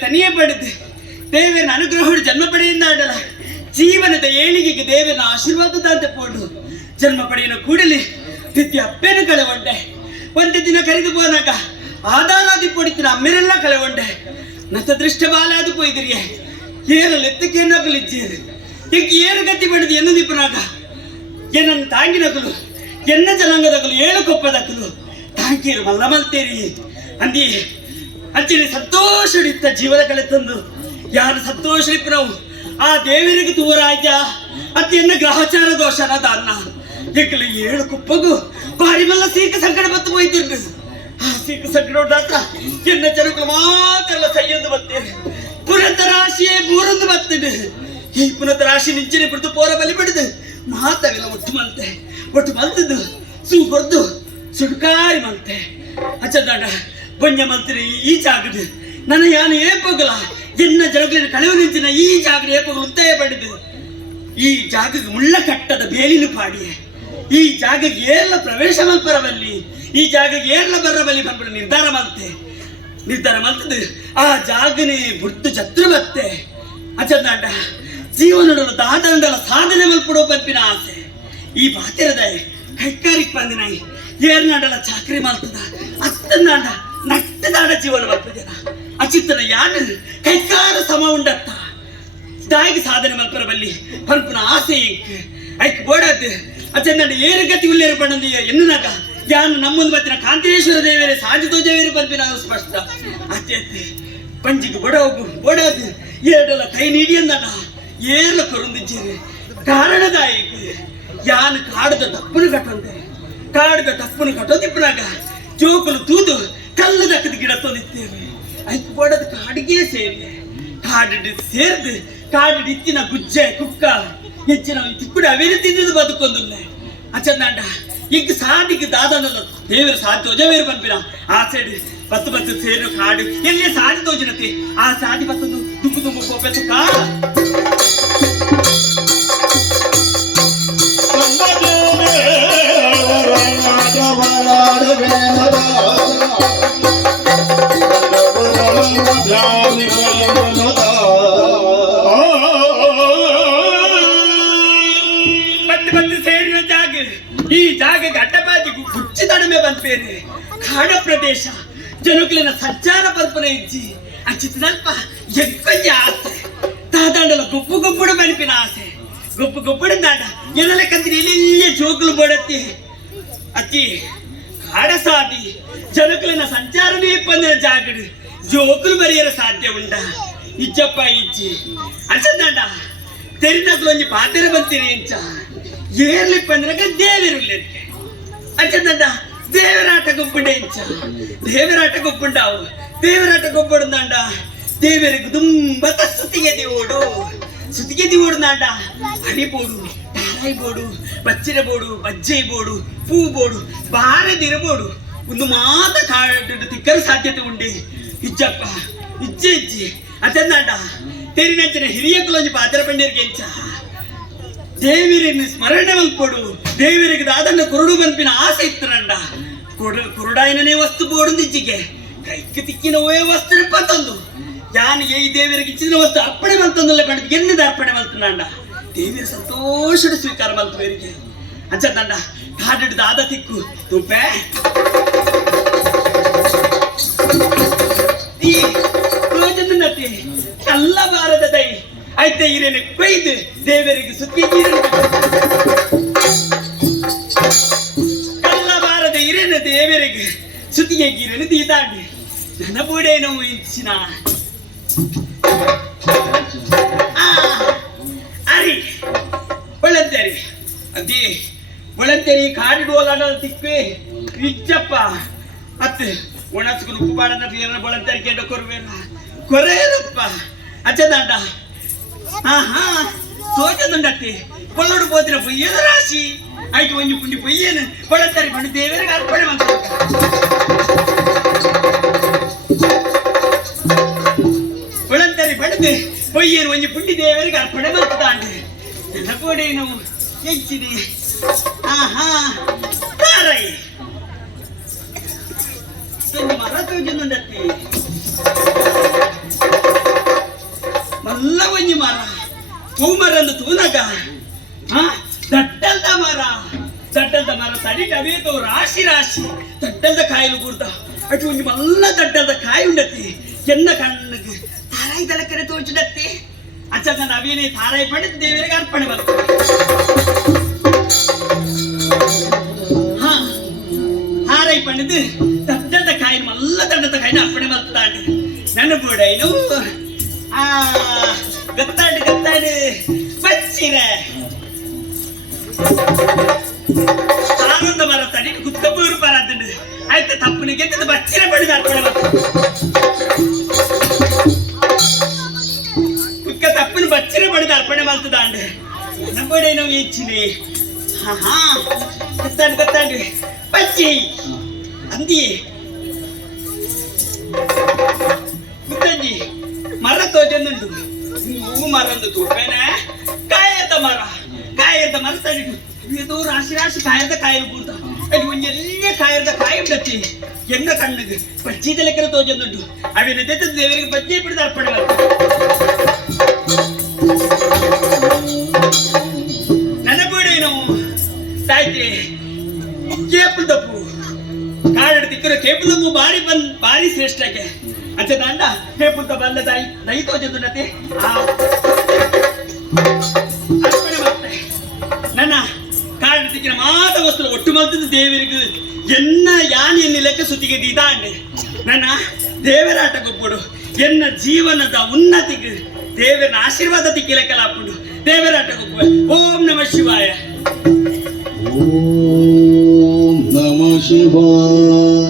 ತನಿಯೇ ಪಡೆದು ದೇವರ ಅನುಗ್ರಹಗಳು ಜನ್ಮ ಪಡೆಯಿಂದ ಆಡಲ ಜೀವನದ ಏಳಿಗೆಗೆ ದೇವನ ಆಶೀರ್ವಾದದಂತೆ ಪೋಡು ಜನ್ಮ ಪಡೆಯಲು ಕೂಡಲೇ ತಿಥಿ ಅಪ್ಪೇನು ಕಳೆಗೊಂಡೆ ಒಂದು ದಿನ ಕರೆದು ಹೋದಾಗ ಆದಾನಾದಿ ಪೊಡಿತಿನ ಅಮ್ಮೆಲ್ಲ ಕಳೆಗೊಂಡೆ ನತ್ತ ದೃಷ್ಟ ಬಾಲಾದು ಏನು ಎತ್ತಕ್ಕೆ ನಗಲಿದ್ದೀರಿ ಈಗ ಏನು ಗತಿ ಪಡೆದು ಎನ್ನು ದಿಪ್ಪನಾಗ ಏನನ್ನು ತಾಂಗಿನಗಲು ಎನ್ನ ಜನಾಂಗದಗಲು ಏಳು ಕೊಪ್ಪದಗಲು ತಾಂಕೀರು ಮಲ್ಲ ಮಲ್ತೇರಿ. ಅಂದಿ ಅಂಚಿನ ಸಂತೋಷಡಿತ್ತ ಜೀವನ ಕಳೆ ತಂದು ಯಾರು ಸಂತೋಷ ನಾವು ಆ ದೇವರಿಗೆ ದೂರ ಆಯ್ತಾ ಅಂತ ಎನ್ನ ಗ್ರಹಚಾರ ದೋಷನ ದಾನ. ಹೆಕ್ಕಲಿ ಏಳು ಕುಪ್ಪಗು, ಬಾರಿ ಮಲ್ಲ ಸೀಕ ಸಂಕಟ ಬತ್ತು ಹೋಯ್ತಿರ್ನು ಆ ಸೀಕ ಸಂಕಟ ಉಂಟಾತ ಎನ್ನ ಜನಕ್ಕೆ ಮಾತೆಲ್ಲ ಸೈಯೊಂದು ಬತ್ತೇನೆ. ಪುರಂತ ರಾಶಿಯೇ ಮೂರೊಂದು ಬತ್ತೇನೆ. ಈ ಪುನತ ರಾಶಿ ನಿಂಚನೆ ಬಿಡ್ದು ಪೋರ ಬಲಿ ಬಿಡದು ಮಾತಾವಿಲ್ಲ ಒಟ್ಟು ಮಲ್ತೆ, ಒಟ್ಟು ಮಲ್ತದ್ದು ಸೂ ಹೊರ್ದು ಸುಡ್ಕಾರಿ ಮಲ್ತೆ. ಅಚ್ಚದಾಡ ಪುಣ್ಯ ಮಲ್ತಿರಿ ಈ ಜಾಗದ ನನ್ನ ಯಾನು ಏಪೋಗಲ ಎನ್ನ ಕಳೆವು ನಿಂತಿನ ಈ ಜಾಗ ಉಂತಾಯ ಪಡೆದು. ಈ ಜಾಗಕ್ಕೆ ಉಳ್ಳ ಕಟ್ಟದ ಬೇಲಿನ ಪಾಡಿ ಈ ಜಾಗಕ್ಕೆ ಏರ್ಲ ಪ್ರವೇಶ ಮಲ್ಪರವಲ್ಲಿ, ಈ ಜಾಗಕ್ಕೆ ಏರ್ಲ ಬರಬಲ್ಲಿ ಬಂದ್ಬಿಟ್ಟು ನಿರ್ಧಾರ ಮಲ್ತೆ. ನಿರ್ಧಾರ ಮಾಡ್ತದೆ ಆ ಜಾಗನೇ ಬುಡ್ದು ಜತ್ರ ಮತ್ತೆ. ಅಚ್ಚಂದಾಂಡ ಜೀವನದ ದಾದಂಡಲ ಸಾಧನೆ ಮಲ್ಪಡೋ ಪಂಪಿನ ಆಸೆ. ಈ ಬಾತಿರದ ಕೈಕಾರಿಕ್ ಬಂದಿನಾಯಿ ಏರ್ನಾಡಲ ಚಾಕ್ರಿ ಮಾಡ್ತದ ಅತ್ತನಾಡ ಮಲ್ಪದಿನ ಅಚಿತ್ತನ ಯಾನ ಕೈಕಾರ ಸಮ ಉಂಡತ್ತ. ದಾಯಿಗೆ ಸಾಧನೆ ಮಲ್ಪರ ಬಲ್ಲಿ ಪಂಪನ ಆಸೆ ಐಕ್ ಬೋಡದ್ ಅಚ್ಚಂದ ಏರು ಗತಿ ಉಲ್ಲೇರು ಪಣ್ಣಂದು ಎನ್ನನಾಗ ಯಾನು ನಮ್ಮೊಂದು ಬತ್ತಿನ ಕಾಂತೇಶ್ವರ ದೇವರೇ ಸಾಜಿತೋ ದೇವರೇ ಪಂಪಿನ ಸ್ಪಷ್ಟ. ಅತ್ತೆ ಪಂಜಿಗೆ ಬಡ ಹೋಗು ಬೋಡದ್ ಏಡಲ ಕೈ ನೀಡಿಯಂದನ ಏರ್ಲ ಕೊರೊಂದಿದ್ದೇನೆ ಕಾರಣದಾಯಕ ಯಾನು ಕಾಡದ ತಪ್ಪನು ಕಟ್ಟಂತೆ. ಕಾಡದ ತಪ್ಪನು ಕಟ್ಟೋದಿಪ್ಪನಾಗ ಜೋಕಲು ತೂದು ಕಲ್ಲು ದಕ್ಕದ ಗಿಡ ತಂದಿದ್ದೇವೆ ಐಕ್ ಬಡದ ಕಾಡಿಗೆ ಸೇರಿ ಕಾಡಿಡಿ ಸೇರ್ದು, ಕಾಡಿಡಿ ಇತ್ತಿನ ಗುಜ್ಜೆ, ಕುಕ್ಕ, ಹೆಚ್ಚಿನ ತಿಕ್ಕುಡ ಅವೇನು ತಿಂದಿದ್ದು ಬದುಕೊಂದುಲ್ಲ. ಅಚ್ಚಂದಾಂಡ ಈಗ ಸಾದಿಗೆ ದಾದನಲ್ಲ ದೇವರ ಸಾಧಿ ಬೇರೆ ಬಂದ್ಬಿಡ. ಆ ಸೈಡ್ ಬತ್ತು ಬತ್ತು ಸೇರು ಕಾಡು, ಎಲ್ಲಿ ಸಾದಿ ತೋಜಿನತಿ? ಆ ಸಾದಿ ಬತ್ತದು ದುಕ್ಕು ತುಂಬ ಕೋಪೆ ಈ ಜಾಗಕ್ಕೆ ಅಡ್ಡಬಾಜಿಗೂ ಗುಚ್ಚಿ ತಡಮೆ ಬಂತೇನೆ ಕಾಡ ಪ್ರದೇಶ ಜನಕಲಿನ ಸಂಚಾರ ಪಲ್ಪನೆ ಇಜ್ಜಿ ಅಚ್ಚಿತನಲ್ಪ ಎಕ್ಕೊಂಜಿ ಆಸೆ ತಾದಾಂಡಲ ಗೊಪ್ಪು ಗೊಬ್ಬುಡು ಮನಿಪಿನ ಆಸೆ ಗೊಪ್ಪು ಗೊಬ್ಬುಡು ದಾಡ ಎನಲಕ್ಕಂದ್ರೆ ಎಲ್ಲೆಲ್ಲ ಜೋಗುಲು ಬಡತ್ತೆ ಅತ್ತಿ ಹಾಡಸಾಟಿ ಜನುಕುಲನ ಸಂಚಾರವೇ ಪಂದಿನ ಜಾಗಡು ಜೋಕುಲು ಬರೆಯಲು ಸಾಧ್ಯ ಉಂಡ ಇಜ್ಜಪ್ಪ ಇಜ್ಜಿ ಅನ್ಸಂದಾಂಡ ತೆರಿನದು ಒಂಜಿ ಪಾತ್ರ ಬಂತೀರಿ ಅಂಚ ಏರ್ಲಿ ಪಂದ್ರಗ ದೇವಿರುಳ್ಳಿ ಅಂಚಂದಾಂಡ ದೇವರಾಟ ಗೊಬ್ಬುಂಡೆ ಅಂಚ ದೇವರಾಟ ಗೊಬ್ಬುಂಡಾವು ದೇವರಾಟ ಗೊಬ್ಬುಂದಾಂಡ ದೇವರಿಗೆ ತುಂಬ ಸುತ್ತಿಗೆ ದೇವೋಡು ಸುತ್ತಿಗೆ ದೇವೋಡು ನಾಂಡ ಹರಿಬೋಡು ಟಾರಾಯಿ ಬೋಡು ಬಚ್ಚಿರ ಬೋಡು ಬಜ್ಜೆ ಬೋಡು ಪೂ ಬೋಡು ಬಾರದಿರಬೋಡು ಒಂದು ಮಾತ ಕಾಡು ತಿಕ್ಕರು ಸಾಧ್ಯತೆ ಉಂಡೆ ಇಜ್ಜಪ್ಪ ಇಜ್ಜೆ ಇಜ್ಜಿ ಅಚಂದಾಂಡ ತೆರಿನಂಚಿನ ಹಿರಿಯ ಕುಲೊಂಜಿ ಪಾತ್ರ ಪಂಡಿರ್ಗೆಂಚ ದೇವಿರಿನ ಸ್ಮರಣೆ ಮಲ್ಪೊಡು ದೇವಿರಿಗೆ ದಾದನ್ನ ಕುರುಡು ಬಂಪಿನ ಆಸೆ ಇತ್ತರಂಡ ಕುರು ಕುರುಡಾಯನನೇ ವಸ್ತು ಬೋಡುಂದಿಜ್ಜಿಗೆ ಕೈക്ക് ತಿಕ್ಕಿನ ಓಯ ವಸ್ತು ಪತ್ತೊಂದು ಯಾನಿಗೆ ಈ ದೇವರಿಗೆ ಇಚ್ಚಿನ ವಸ್ತು ಅರ್ಪಣೆ ಮಲ್ತೊಂದಲ್ಲ ಕಂಡು ಎನ್ನಿದ ಅರ್ಪಣೆ ಮಲ್ತನಂಡ ದೇವಿರ ಸಂತೋಷದ ಸ್ವೀಕಾರ ಮಲ್ತುವರಿಗೆ ನನ್ನ ಕಾಡಿಡ್ ದಾದ ತಿಕ್ಕು ತುಪ್ಪೆ ಈ ಅಲ್ಲ ಬಾರದ ದೈ ಐತೆ ಇರೇನೆ ಕೊಯ್ದು ದೇವರಿಗೆ ಸುತ್ತಿ ಕಲ್ಲ ಬಾರದ ಇರೇನೆ ದೇವರಿಗೆ ಸುತ್ತಿಗೆ ಗಿರಣಿ ದೀದಾಡಿ ನನ್ನ ಆ, ಅರಿ ಒಳ್ಳಂತೇರಿ ಅದಿ ಒಳ್ಳಂತೇರಿ ಕಾಡಿಗೆ ಹೋಗೋಣ ತಿಕ್ಕಿ ಇಜ್ಜಪ್ಪ. ಅತ್ತೆ ಒಣಸ್ಗು ಉಪ್ಪಾಡ ಏನ ಒಳಂತೇರಿ ಕೇಟ ಕೊರ್ಬೇನ ಕೊರೇನಪ್ಪ. ಅಚ್ಚದಾಂಡ ಹಾ ಹಾ. ಸೋಚದಂಡತ್ತಿ ಕೊಳ್ಳೋಡು ಹೋದಿರಪ್ಪ ಏನು ರಾಶಿ ಆಯ್ತು ಒಂಜಿ ಪುಂಡಿ ಪೊಯ್ಯೇನು ಒಳಂತೇರಿ ಬಣ್ಣ ದೇವರಿಗೆ ಅರ್ಪಣೆ ಮಾಡ್ತಾರೆ ಒಳಂತೇರಿ ಬಣ್ಣದೆ ಪೊಯ್ಯೇನು ಒಂಜಿ ಪುಂಡಿ ದೇವರಿಗೆ ಅರ್ಪಣೆ ಮಾಡ್ತಾಂಡಿ ಕೋಡೇನು? ಹೆಚ್ಚಿದೆ. ಆಹಾ ತಾರೈ ತಂದು ಮರ ತೂಜಿನುಂಡತ್ತಿ ಮಲ್ಲ ಒಂಜಿ ಮರ. ತೂಮರನ್ನು ತೂನಗ. ಹಾ, ದಟ್ಟಲ್ದ ಮರ. ದಟ್ಟಲ್ದ ಮರ ತಡಿಗೆ ಅವೇತೋ ರಾಶಿ ರಾಶಿ. ದಟ್ಟಲ್ದ ಕಾಯಲು ಕೂರ್ದ ಅಟು ಒಂಜಿ ಮಲ್ಲ ದಟ್ಟಲ್ದ ಕಾಯಿ ಉಂಡತ್ತಿ. ಎನ್ನ ಕಣ್ಣಿಗೆ. ತಾರಾಯಿ ತಲಕರೆ ತೋಚಿದತ್ತಿ ಅಚ್ಚಂಗ ನವೀನಿ ತಾರಾಯಿ ಪಡೆದು ದೇವರಿಗೆ ಅರ್ಪಣೆ ಬರ್ತದೆ. ಹಾರೈ ಪಣಿದು ದಡ್ಡದ ಕಾಯಿನ ಮಲ್ಲ ದಡ್ಡದ ಕಾಯಿನ ಅರ್ಪಣೆ ನನ್ನ ಬುಡೈನು ಆ, ಗತ್ತಾಡಿ ಗತ್ತಾಡಿ ಬಚ್ಚಿರ. ಆನಂದ ಮರ ತಡಿ ಕುತ್ತಬೂರು ಐತೆ ಆಯ್ತು, ತಪ್ಪನಿಗೆ ಬಚ್ಚಿರ ಪಡೆದು ಅರ್ಪಣೆ ಬರ್ತದೆ. ಬಚ್ಚಿರ ಪಡೆದು ಅರ್ಪಣೆ ಬರ್ತದಾಂಡು ನನ್ನ ಬುಡೈನು ಇಚ್ಚಿನಿ ಹಾ ಹಾ ಗತ್ತಾಡು ಗತ್ತಾಡು ಬಚ್ಚಿ ಅಂದಿ ಮುತ್ತಂಜಿ ಮರ ತೋಜನ್ನುಂಡು ಹೂ ಮರ ಒಂದು ತೂಪೇನ ಕಾಯದ ಮರ ಕಾಯದ ಮರ ತಡಿಡು ಇದು ರಾಶಿ ರಾಶಿ ಕಾಯದ ಕಾಯಲು ಕೂತ ಅದು ಒಂದು ಎಲ್ಲೇ ಕಾಯದ ಕಾಯಿ ಉಂಡತ್ತಿ ಎನ್ನ ಕಣ್ಣಿಗೆ ಬಜ್ಜಿದ ಲೆಕ್ಕನ ತೋಜನ್ನುಂಡು ಅವಿನ ತೆತ್ತ ದೇವರಿಗೆ ಬಜ್ಜಿ ಬಿಡದ ಅರ್ಪಣೆ ಸಾಯ್ತಿ ಕೇಪಲ್ ತಪ್ಪು ಕಾರಣ ತಿಕ್ಕರು ಕೇಪಲ್ ಬಾರಿ ಬಂದ್, ಬಾರಿ ಶ್ರೇಷ್ಠಕ್ಕೆ ಅಂಚೆ ದಂಡ, ಕೇಪಲ್ ತಪ್ಪ ಅಲ್ಲ ತಾಯಿ ದೈ ಮಾಡ್ತೆ ನನ್ನ ಕಾರಣ ತಿಕ್ಕಿನ ಮಾತ ವಸ್ತು ಒಟ್ಟು ಮಲ್ತದ ದೇವರಿಗೆ ಎನ್ನ ಯಾನಿಯಲ್ಲಿ ಲೆಕ್ಕ ಸುತ್ತಿಗೆ ದಿದಾಂಡೆ ನನ್ನ ದೇವರಾಟ ಗೊಬ್ಬಡು, ಎನ್ನ ಜೀವನದ ಉನ್ನತಿಗೆ ದೇವರ ಆಶೀರ್ವಾದ ತಿಕ್ಕಿ ಹಾಕೊಂಡು ದೇವರ ಓಂ ನಮ ಶಿವಾಯ. ಓಂ ನಮ ಶಿವಾಯ.